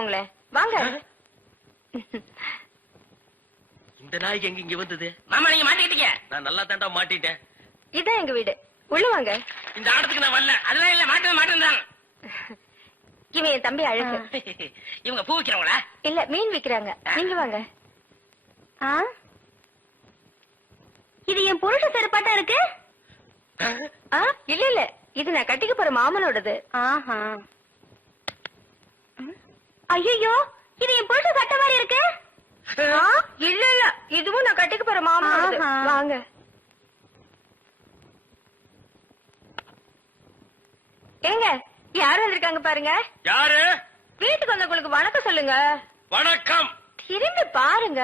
போங்களேன். வாங்க. இந்த நாய்க்கு எங்க இங்க வந்தது? மாமா நீங்க மாட்டிக்கிட்டீங்க. நான் நல்லா தாண்டா மாட்டிட்டேன். இதான் எங்க வீடு. உள்ள வாங்க. இந்த ஆட்டத்துக்கு நான் வரல. அதெல்லாம் இல்ல, மாட்டேன். இவன் என் தம்பி அழகு. இவங்க பூ விக்கிறவங்களா? இல்ல, மீன் விக்கிறாங்க. நீங்க வாங்க. இது என் புருஷ செருப்பாட்டா இருக்கு. இல்ல இல்ல, இது நான் கட்டிக்க போற மாமனோடது. ஐயோ, இது என் புருஷ சட்டை மாதிரி இருக்கு. இல்ல இல்ல, இதுவும் நான் கட்டிக்க போற மாமனோடது. வாங்க. ஏங்க, யாரு வந்திருக்காங்க பாருங்க. யாரு? வீட்டுக்கு வந்தவங்களுக்கு வணக்கம் சொல்லுங்க. வணக்கம். திரும்பி பாருங்க.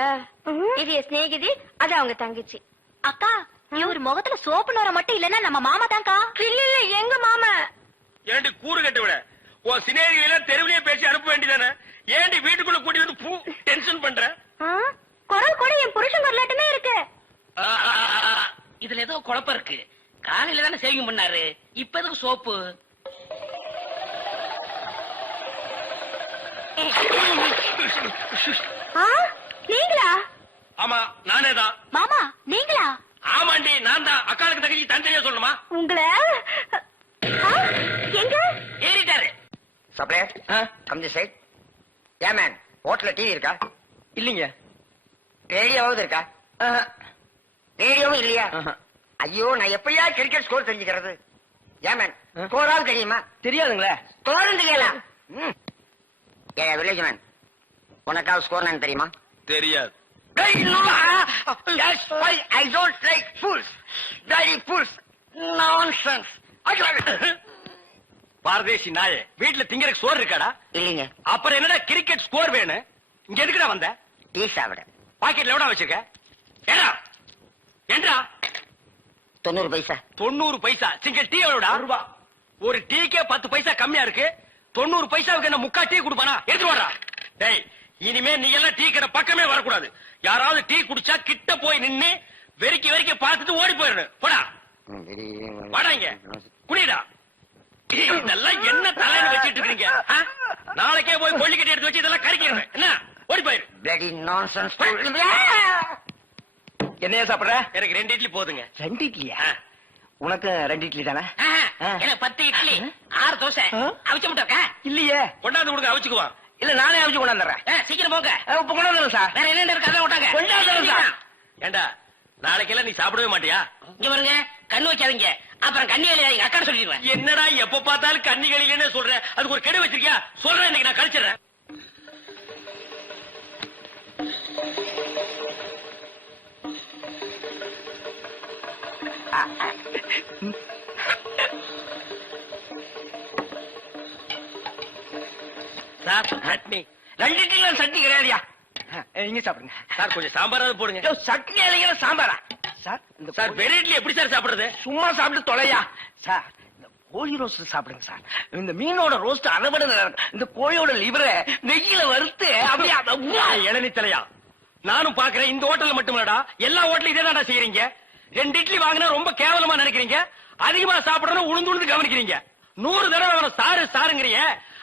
இது என் சிநேகிதி, அது அவங்க தங்கச்சி. அக்கா, இவர் முகத்துல சோப்பு நோர மட்டும் இல்லன்னா நம்ம மாமா தான்க்கா. இல்ல இல்ல, எங்க மாமா. ஏண்டி கூறு கட்டு விட, உன் சினேகிகளை தெருவிலேயே பேசி அனுப்ப வேண்டியதானே? ஏண்டி வீட்டுக்குள்ள கூட்டி வந்து பூ டென்ஷன் பண்ற? குரல் கூட என் புருஷன் வரலாட்டுமே இருக்கு. இதுல ஏதோ குழப்பம் இருக்கு. காலையில தானே சேவிங் பண்ணாரு, இப்ப எதுக்கு சோப்பு? நீங்களா? ஆமா, நானேதான். மாமா நீங்களா? ஆமாண்டி, நான் தான். அக்காளுக்கு தங்கச்சி தனித்தனியா சொல்லணுமா? உங்களை எங்க ஏறிட்டாரு. Supplier come the side. Yeah man, ஹோட்டல்ல டிவி இருக்கா? இல்லீங்க. ரேடியோவாவது இருக்கா? ரேடியோவும் இல்லையா? ஐயோ, நான் எப்படியா கிரிக்கெட் ஸ்கோர் தெரிஞ்சுக்கிறது? யா மேன், ஸ்கோராவது தெரியுமா? தெரியாதுங்களே. ஸ்கோரும் தெரியல. ஏ வில்லேஜ் மேன், உனக்காவது ஸ்கோர் நான் தெரியுமா? தெரியாது. That's why I don't like fools. Bloody fools. Nonsense. பாரதேசி நாயே, வீட்டுல திங்கறதுக்கு சோறு இருக்காடா? இல்லீங்க. அப்புறம் என்னடா கிரிக்கெட் ஸ்கோர் வேணும்? இங்க எதுக்குடா வந்த? டீ சாப்பிட. பாக்கெட்ல எவ்வளவு வச்சிருக்க? ஏடா ஏண்டா? 90 பைசா. 90 பைசா. Single tea எவ்வளவுடா? ரூபா. ஒரு டீக்கே 10 பைசா கம்மியா இருக்கு. 90 பைசாவுக்கு என்ன முக்கா டீ குடுப்பானா? எடுத்து வாடா. டேய், இனிமே நீ எல்லாம் டீ கடை பக்கமே வரக்கூடாது. யாராவது டீ குடிச்சா கிட்ட போய் நின்னு வெறிக்கி பார்த்துட்டு ஓடி போயிடணும். போடா வாடா, இங்க குடிடா. இதெல்லாம் என்ன தலையில வச்சிட்டு இருக்கீங்க? நாளைக்கே போய் கொல்லிக்கட்டி எடுத்து வச்சு இதெல்லாம் கறிக்கிறேன். என்ன ஓடி போயிரு. Bloody nonsense. என்னையா சாப்பிடுற? எனக்கு 2 இட்லி போதுங்க. 2 இட்லியா? உனக்கு 2 இட்லி தானே? எனக்கு 10 இட்லி 6 தோசை. அவிச்ச முட்டை இருக்கா? இல்லையே. கொண்டாந்து கொடுங்க, அவிச்சுக்குவான். இல்ல, நானே அவிச்சு கொண்டாந்துறேன். சீக்கிரம் போங்க. இப்ப கொண்டாந்து சார். வேற என்ன இருக்கு அதான் விட்டாங்க. கொண்டாந்து சார். ஏண்டா, நாளைக்கெல்லாம் நீ சாப்பிடவே மாட்டியா? இங்க பாருங்க, கண்ணு வைக்காதீங்க. அப்புறம் கண்ணி எங்க அக்கா சொல்லிடுவேன். என்னடா எப்ப பார்த்தாலும் கன்னிகளிலே சொல்ற? அதுக்கு ஒரு கெடு வச்சிருக்கியா? சொல்றேன், இன்னைக்கு நான் கழிச்சிடறேன். சார், சட்னி. 2 இட்லி சட்னி கிடையாதுயா. நீங்க சாப்பிடுங்க சார், கொஞ்சம் சாம்பாராவது போடுங்க. சட்னி இல்லைங்க, சாம்பாரா? சார், இந்த சார், வெறும் இட்லி எப்படி சார் சாப்பிடுறது? சும்மா சாப்பிட்டு தொலையா சார். இந்த கோழி ரோஸ்ட் சாப்பிடுங்க சார். இந்த மீனோட ரோஸ்ட் அதை விட நல்லா இருக்கும். இந்த கோழியோட லிவரை நெய்யில வறுத்து அப்படியே. இளநீ தலையா, நானும் பாக்குறேன். இந்த ஹோட்டல்ல மட்டுமல்லடா, எல்லா ஹோட்டலும் இதே தான்டா செய்யறீங்க. 2 இட்லி வாங்கினா ரொம்ப கேவலமா நினைக்கிறீங்க. அதிகமா சாப்பிடணும் உளுந்து கவனிக்கிறீங்க. 100 தடவை அவன சாருங்கிறீங்க.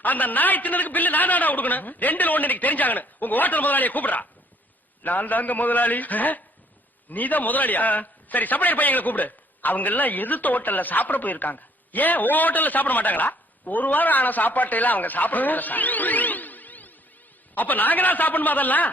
அந்த நாய் தின்னதுக்கு பில்லு நானா கொடுக்கணும்? 2ல 1 எனக்கு தெரிஞ்சாகணும். உங்க ஹோட்டல் முதலாளியை கூப்பிடுறா. நான் தாங்க முதலாளி. நீதான் முதலாளியா? சரி, சப்ளையர் பையங்களை கூப்பிடு. அவங்க எல்லாம் எதிர்த்த ஹோட்டல்ல சாப்பிட போயிருக்காங்க. ஏன் உன் ஹோட்டல்ல சாப்பிட மாட்டாங்களா? 1 வாரம் ஆன சாப்பாட்டை எல்லாம் அவங்க சாப்பிட சார். அப்ப நாங்க தான் சாப்பிடணுமா அதெல்லாம்?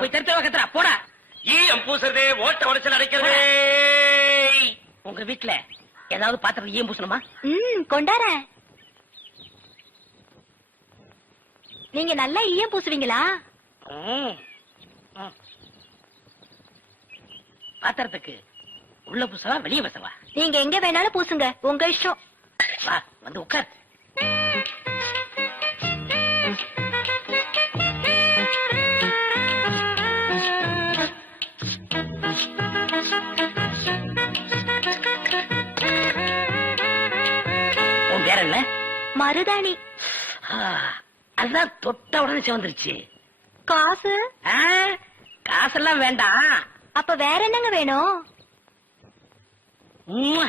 போய் தடுத்து கத்துறா போடா. ஈயம் பூசுறதே, ஓட்ட உடைச்சல் அடைக்கிறதே. உங்க வீட்டுல ஏதாவது பாத்திரம் ஈயம் பூசணுமா? கொண்டார. நீங்க நல்லா ஈயம் பூசுவீங்களா? பாத்திரத்துக்கு உள்ள பூசவா வெளியே பூசவா? நீங்க எங்க வேணாலும் பூசுங்க, உங்க இஷ்டம். வா வந்து உட்கார். மருதாணி. அதுதான் தொட்ட உடனே சிவந்துருச்சு. காசு? காசெல்லாம் வேண்டாம். அப்ப வேற என்னங்க வேணும்? உம்மா.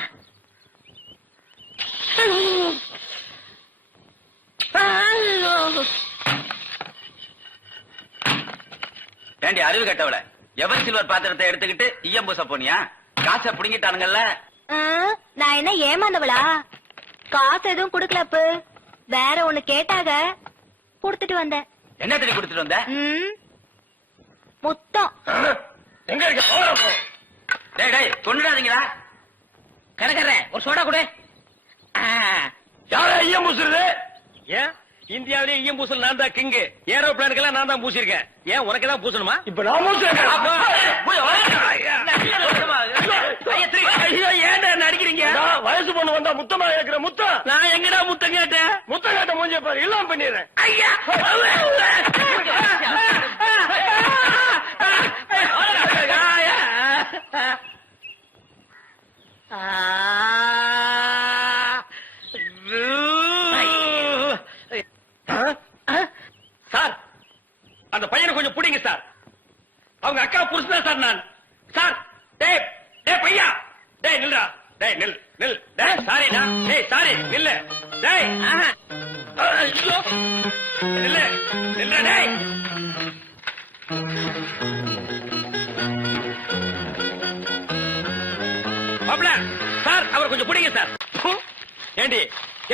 ஏண்டி அறிவு கட்டவள, எவர் சில்வர் பாத்திரத்தை எடுத்துக்கிட்டு ஈயம் பூச போனியா? காசை புடுங்கிட்டானுங்கல்ல. நான் என்ன ஏமாந்தவளா? காசு எதுவும் குடுக்கலப்பு, வேற ஒண்ணு கேட்டாக குடுத்துட்டு வந்தேன். என்ன தண்ணி கொடுத்துட்டு வந்த? முத்தம். எங்க இருக்க? டேய் டேய், கொண்டுடாதீங்களா? கரகர ஒரு சோடா கொடு. யாரா ஈயம் பூசுறது? ஏன் இந்தியாவிலே ஈயம் பூசல் நான் தான் கிங்கு. ஏரோப்ளானுக்கெல்லாம் நான் தான் பூசிருக்கேன். ஏன் உனக்கு தான் பூசணுமா? இப்ப நான் ஏன்டா நடிக்கிறீங்க? வயசு பொண்ணு வந்தா முத்தமா கேக்குற முத்தம். நான் எங்கடா முத்தம் கேட்டேன்? முத்தம் கேட்ட மூஞ்ச பாரு, எல்லாம் பண்ணிடுறேன். ஐயா சார், அந்த பையனை கொஞ்சம் பிடிங்க சார். அவங்க அக்கா புருஷன் சார் நான். சார், டேய் டேய் பையா, டேய் நில்றா, டேய் நில் நில், டேய் சாரிடா, டேய் சாரி நில்லு, டேய் ஐயோ நில்லு நில்றா, டேய் மாப்ள சார், அவர் கொஞ்சம் பிடிங்க சார். ஏண்டி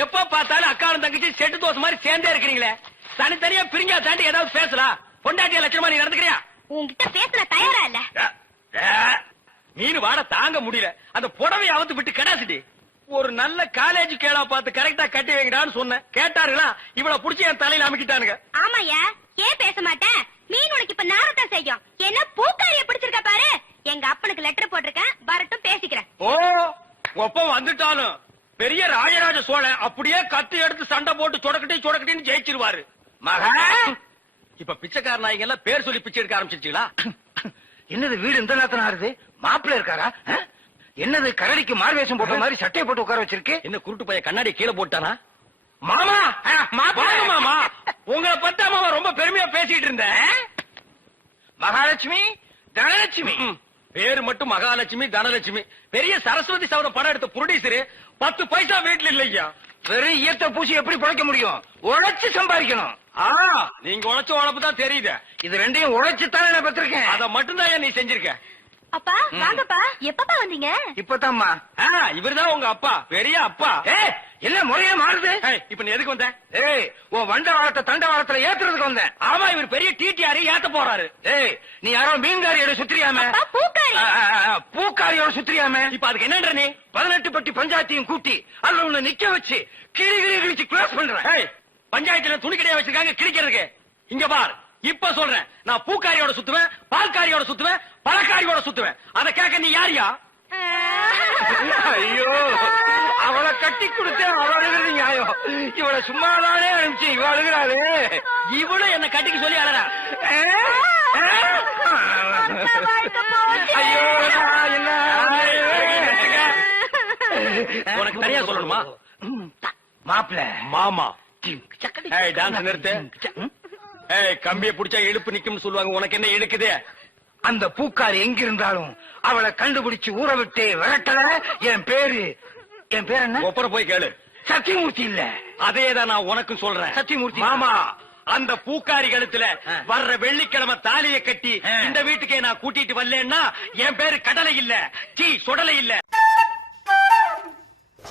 எப்ப பார்த்தாலும் அக்காவும் தங்கச்சி செட்டு தோசை மாதிரி சேர்ந்தே இருக்கிறீங்களே, தனித்தனியா பிரிஞ்சா தாண்டி ஏதாவது பேசலாம். பொண்டாட்டிய லட்சணமா நீ நடந்துக்கிறியா? உன்கிட்ட பேசுற தயாரா இல்ல. மீன் வாட தாங்க முடியல, அந்த புடவை அவுத்து விட்டு கடாசிட்டி. ஒரு நல்ல காலேஜ் கேளா பார்த்து கரெக்டா கட்டி வைங்கடான்னு சொன்னேன். கேட்டாருங்களா? இவள புடிச்சு என் தலையில அமைக்கிட்டானுங்க. ஆமாயா, ஏன் பேச மாட்டேன்? மீன் உனக்கு இப்ப நாரத்தான் செய்யும். என்ன பூக்காரிய பிடிச்சிருக்க பாரு. எங்க அப்பனுக்கு லெட்டர் போட்டிருக்கேன், வரட்டும் பேசிக்கிறேன். ஓ, ஒப்பம் வந்துட்டாலும் பெரிய ராஜராஜ சோழன் அப்படியே கத்தி எடுத்து சண்டை போட்டு சொடக்கட்டின்னு ஜெயிச்சிருவாரு. மகா, இப்ப பிச்சைக்கார நாய்ங்க எல்லாம் பேர் சொல்லி பிச்சை எடுக்க ஆரம்பிச்சிருச்சீங்களா? என்னது வீடு இந்த நேரத்துல ஆறுது? மாப்பிள்ள இருக்காரா? என்னது கரடிக்கு மார்வேஷம் போட்ட மாதிரி சட்டையை போட்டு உட்கார வச்சிருக்கு? என்ன குருட்டு பைய கண்ணாடி கீழே போட்டானா? மாமா, வாங்க மாமா, உங்களை பத்தா மாமா ரொம்ப பெருமையா பேசிட்டு இருந்தேன். மகாலட்சுமி, தனலட்சுமி. பேரு மட்டும் மகாலட்சுமி தனலட்சுமி. பெரிய சரஸ்வதி சவரம் படம் எடுத்த ப்ரொடியூசரு 10 பைசா வீட்டுல இல்லையா. வெறும் ஈயத்தை பூசி எப்படி பிழைக்க முடியும்? உழைச்சு சம்பாதிக்கணும். நீங்க உழைச்ச உழைப்பு தான் தெரியுது. இது ரெண்டையும் உழைச்சுத்தானே நான் பெற்றிருக்கேன். அத மட்டும் தான் நீ செஞ்சிருக்க. அப்பா வாங்கப்பா, எப்பப்பா வந்தீங்க? இப்பதாம்மா. இவர்தான் உங்க அப்பா, பெரிய அப்பா. என்ன முறையே மாறுது? இப்ப நீ எதுக்கு வந்த? உன் வண்ட வாரத்தை தண்ட வாரத்துல ஏத்துறதுக்கு வந்தேன். ஆமா, இவர் பெரிய டிடிஆர் ஏத்த போறாரு. நீ யாரோ மீன்காரியோட சுத்திரியாம? பூக்காரி. பூக்காரியோட சுத்திரியாம? இப்ப அதுக்கு என்னன்ற நீ? 18 பட்டி பஞ்சாயத்தையும் கூட்டி அதுல உன்னை நிக்க வச்சு கிளி கிழிச்சு கிளாஸ் பண்றேன். பஞ்சாயத்துல துணி கடையா வச்சிருக்காங்க கிழிக்கிறதுக்கு. இங்க பார், இப்ப சொல்றேன், நான் பூக்காரியோட சுத்துவேன், பால்காரியோட சுத்துவேன், பழக்காரியோட சுத்துவேன். அத கேட்க நீ யாரியா? ஐயோ, அவளை கட்டி கொடுத்து அவ அழுகிறது நியாயம். இவளை சும்மாதானே அனுப்பிச்சு இவ அழுகிறாரு. இவளும் என்ன கட்டிக்கு சொல்லி அழறா. ஐயோ, என்ன உனக்கு தனியா சொல்லணுமா? மாப்பிள்ள மாமா. டான்ஸ் நிறுத்து. கம்பிய புடிச்சா இழுப்பு நிக்கும்னு சொல்லுவாங்க, உனக்கு என்ன இழுக்குது? அந்த பூக்காரி எங்க இருந்தாலும் அவளை கண்டுபிடிச்சு ஊற விட்டு விரட்டல. என் பேர் என்ன? ஒப்பர போய் கேளு. சத்தியமூர்த்தி இல்ல. அதேதான் நான் உனக்கும் சொல்றேன். சத்தியமூர்த்தி மாமா, அந்த பூக்காரி கழுத்துல வர்ற வெள்ளிக்கிழமை தாலியை கட்டி இந்த வீட்டுக்கே நான் கூட்டிட்டு வரலன்னா என் பேரு கடலை இல்ல, சீ சொடலை இல்ல.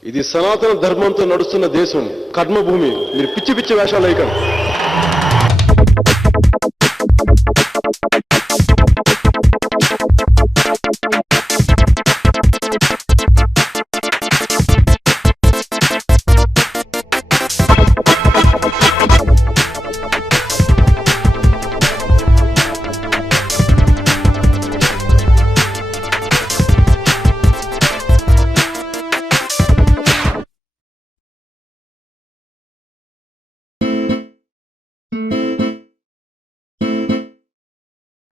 ఇది సనాతన ధర్మంతో నడుస్తున్న దేశం, కర్మభూమి. మీరు పిచ్చి పిచ్చి వేషాలు వేయకండి.